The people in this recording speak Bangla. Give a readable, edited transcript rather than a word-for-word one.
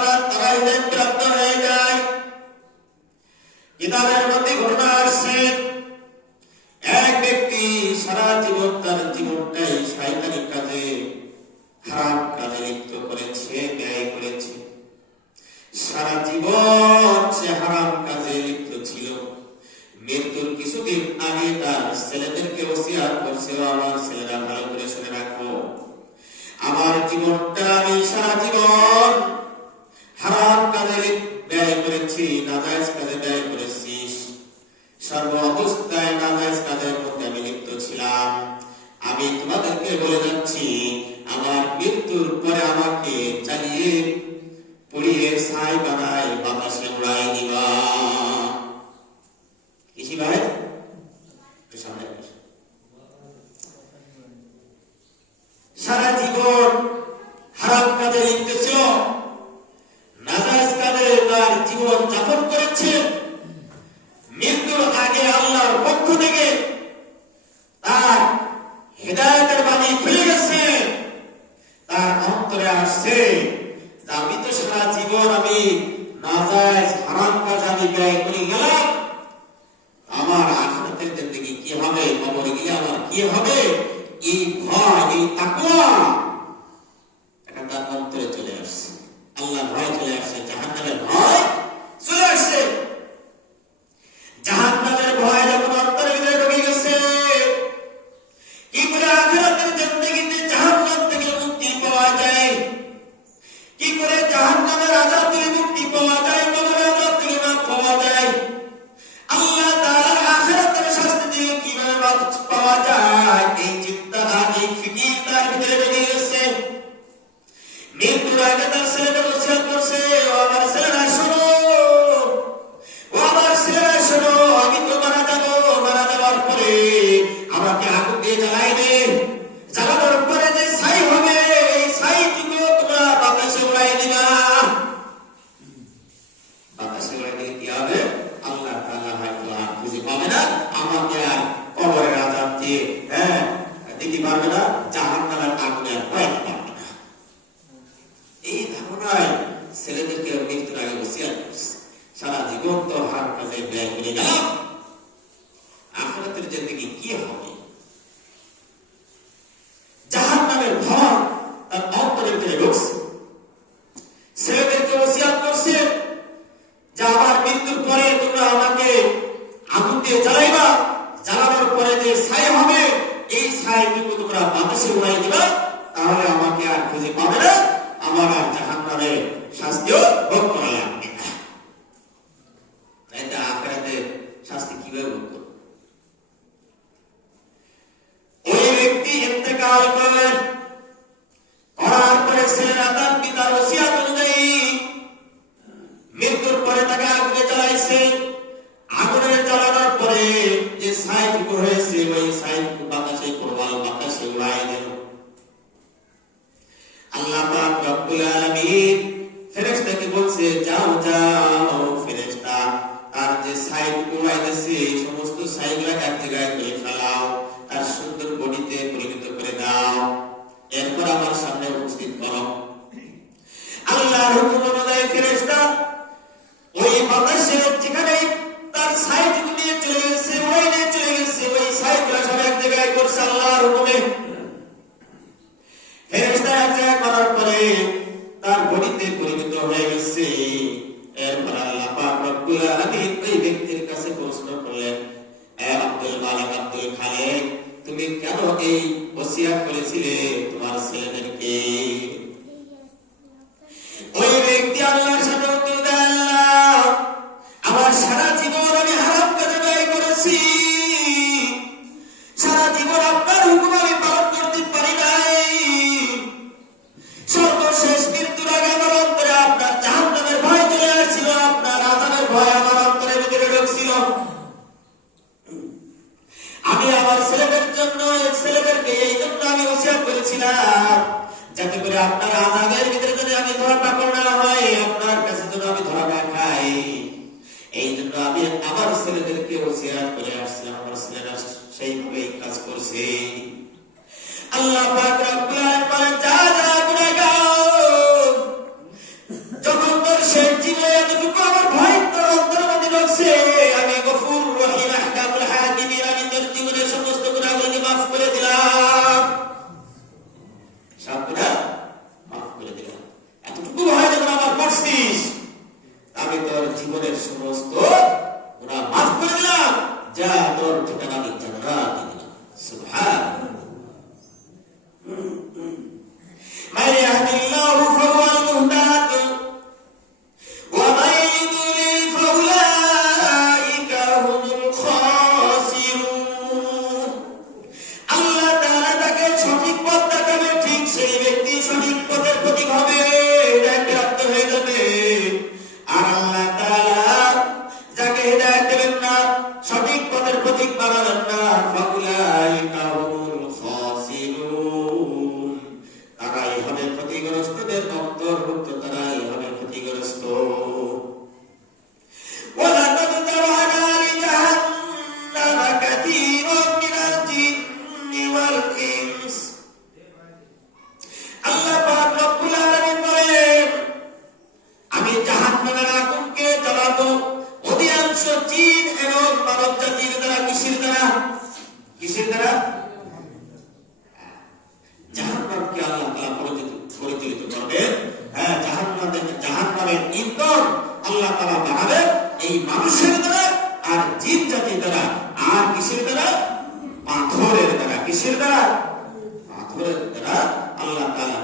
তারা হৃদয় প্রাপ্ত হয়ে যায়। কিতাবের মধ্যে ঘটনা আসছে, এক ব্যক্তি সারা জীবন তার জীবনটাই শয়তানি কাজে, হারাম কাজে লিপ্ত করেছে, ব্যয় করেছে। সারা জীবন সে হারাম কাজে লিপ্ত ছিল। মৃত্যুর কিছুদিন আগে তার ছেলেদেরকে ওসিয়াত করছিল, আমার ছেলেরা ভালো করে শুনে রাখো, আমার জীবনটা আমি সারা জীবন হারাম কাজে ব্যয় করেছি, নাজায়েজ কাজে ব্যয় করেছি, সর্ব অবস্থায় নাজায়েজ কাজের মধ্যে আমি লিপ্ত ছিলাম। আমি তোমাদেরকে বলে যাচ্ছি, আমার মৃত্যুর পরে আমাকে জ্বালিয়ে পুড়িয়ে ছাই বানায় বাতাসে উড়াই দিবা। কিসি ভাই সারা জীবন হারাম কাজে লিপ্ত ছিল, নাজায়েজ কাজে তার জীবন যাপন করেছে। মৃত্যুর আগে আল্লাহর পক্ষ থেকে তার হেদায়েতের বাণী খুলে গেছে, তার অন্তরে আসছে, আমি তো সারা জীবন আমি নাজায়েজ হারাম কাজ আমি ব্যয় করে গেলাম, আমার আখিরাতের জিন্দেগি কি হবে, কবরে গিয়ে আমার কি হবে, এই ভয়, এই তাকওয়া এটা তার অন্তরে চলে আসছে। আল্লাহর ভয় চলে আসছে, জাহান্নামের ভয় চলে আসছে। জাহান্নামের ভয় যখন অন্তরের ভিতরে ঢুকে গেছে, কি করে আখিরাতের জিন্দেগিতে জাহান্নাম থেকে মুক্তি পাওয়া যায়, কি করে জাহান্নামের আযাব থেকে মুক্তি পাওয়া যায়, কবরের আযাব থেকে মুক্তি পাওয়া যায়, আল্লাহ তাআলার আখিরাতের শাস্তি থেকে কিভাবে মুক্তি পাওয়া যায়, এই চিন্তা এই ফিকির তার ভিতরে ঢুকে গেছে। মৃত্যুর আগে তার ছেলেকে ওসিয়ত করছে, ও আমার ছেলেরা শোনো, ও আমার ছেলেরা শোনো, আমি তো মারা যাবো, মারা যাওয়ার পরে আমাকে আগুন দিয়ে জ্বালাইবে, জ্বালানোর পরে যে ছাই হবে, এই ছাইটুকু তোমরা বাতাসে উড়াই দিবা। বাতাসে উড়াই দিলে কি হবে, আল্লাহ তাআলা হয়তো আর খুঁজে পাবে না, আমাকে আর কবরের আযাব দিয়ে দিতে পারবে না, জাহান্নামের আগুনে আর পোড়াতে পারবে না। এই ধারণায় ছেলেদেরকে মৃত্যুর আগে ওসিয়ত করছে, সারা জীবন তো হারাম কাজে ব্যয় করে গেলাম, আখিরাতের জিন্দেগি কি হবে। জাহান্নামের ভয় তার অন্তরের ভিতরে ঢুকছে। ছেলেদেরকে ওসিয়ত করছে যে আমার মৃত্যুর পরে তোমরা আমাকে আগুন দিয়ে জ্বালাইবা, জ্বালানোর পরে যে ছাই হবে, এই ছাইটুকু তোমরা বাতাসে উড়াই দিবা, তাহলে আমাকে আর খুঁজে পাবে না, আমার আর জাহান্নামের শাস্তিও ভোগ করা লাগবে না। এটা আখিরাতে শাস্তি কিভাবে ভোগ করবে? ওই ব্যক্তি ইন্তেকাল করলেন, করার পরে ছেলেরা তার পিতার ওসিয়ত অনুযায়ী মৃত্যুর পরে তাকে আগুনে জ্বালাইছে। আগুনে জ্বালানোর পরে যে ছাইটুকু হয়েছে, ওই ছাইটুকু বাতাসে প্রবাল বাতাসে উড়াই দিল। আল্লাহ পাক রব্বুল আলামিন ফেরেশতাকে বলছে, যাও যাও ফেরেশতা, তার যে ছাইটুকু উড়াইতেছে এই সমস্ত ছাইগুলো এক জায়গায় করে ফেলাও, তার সুন্দর বডিতে পরিণত করে দাও, এরপর আমার সামনে উপস্থিত করো। আল্লাহর হুকুম অনুযায়ী ফেরেশতা ওই বাতাসে যেখানে তার ছাইটুকু নিয়ে চলে গেছে, ওই নিয়ে চলে গেছে, ওই ছাইগুলো সব এক জায়গায় করছে আল্লাহর হুকুমে। ফেরেশতা এক জায়গায় করার পরে তার বডিতে পরিণত হয়ে গেছে। এরপর আল্লাহ পাক রব্বুল আলামিন ওই ব্যক্তির কাছে প্রশ্ন করলেন, আব্দুল মালিক, আব্দুল খালেক, তুমি কেন এই ওসিয়ত করেছিলে তোমার ছেলেদেরকে? ওই ব্যক্তি আল্লাহর সাথে উত্তর দেয়, আল্লাহ, আমার সারা জীবন আমি হারাম কাজে ব্যয় করেছি, সারা জীবন আপনার হুকুম আমি পালন করতে পারি নাই, সর্বশেষ মৃত্যুর আগে আমার অন্তরে আপনার জাহান্নামের ভয় চলে আসছিল, আপনার আযাবের ভয় আমার অন্তরের ভিতরে ঢুকছিল। আমি আমার ছেলেদের জন্য, ছেলেদেরকে এই জন্য আমি ওসিয়ত করেছিলাম, যাতে করে আপনার আযাবের ভিতরে যদি আমি ধরা না হয়, আপনার কাছে যদি আমি ধরা না খাই, এই জন্য আমি আমার ছেলেদেরকে ওসিয়ত করে আসছিলাম। আমার ছেলেরা সেইভাবে কাজ করছে। আল্লাহ পাক রব্বুল আলামিন বলেন, যা যা গুনাহগার, যখন ঠিকানা আমি জান্নাত দিলাম। সুবহানাল্লাহ। من يهد الله فهو المهتد ومن يضلل فأولئك هم الخاسرون। আল্লাহ তাআলা তাকে সঠিক পথ দেখাবে, ঠিক সেই ব্যক্তি সঠিক পথের প্রতীক হবে, হিদায়াত প্রাপ্ত হয়ে যাবে। আর আল্লাহ তাআলা যাকে হিদায়াত দেবেন না, সঠিক পথের প্রতীক বানাবেন না, ফাউলাইকা হুমুল খাসিরুন, তারাই হবে ক্ষতিগ্রস্তদের অন্তর্ভুক্ত, তারাই হবে ক্ষতিগ্রস্ত। ওয়ালাকাদ যারানা লিজাহান্নামা কাসীরাম মিনাল জিন্নি ওয়াল ইনস। আল্লাহ পাক রব্বুল আলামিন বলেন, আমি জাহান্নামের আগুনকে জ্বালাবো অধিকাংশ জিন এবং মানব জাতির দ্বারা। কিসের দ্বারা? কিসের দ্বারা? জাহান্নামকে আল্লাহ তাআলা পরিচালিত করবেন। হ্যাঁ, জাহান্নামের ইন্ধন আল্লাহ তাআলা বানাবেন এই মানুষের দ্বারা আর জিন জাতির দ্বারা। আর কিসের দ্বারা? পাথরের দ্বারা। কিসের দ্বারা? পাথরের দ্বারা আল্লাহ তাআলা